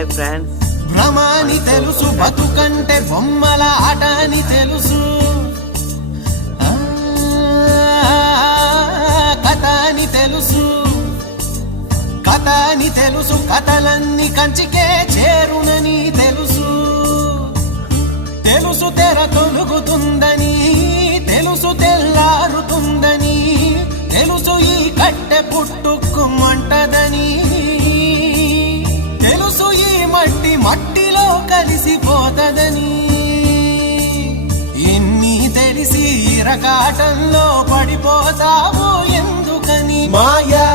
Bye friends. భ్రమాని తెలుసు, బతుకంటే బొమ్మల ఆట అని తెలుసు, కథ అని తెలుసు, కథ అని తెలుసు, కథలన్నీ కంచికే చేరునని తెలుసు, తెలుసు తెర తొలుగుతుందని, తెలుసు తెల్లారుతుందని, తెలుసు ఈ కట్టె పుట్టుకుమంటదని, తెలుసు ఈ మట్టి మట్టిలో కలిసిపోతదని, ఎన్ని తెలిసి ఇరకాటంలో పడిపోతావు ఎందుకని? మాయా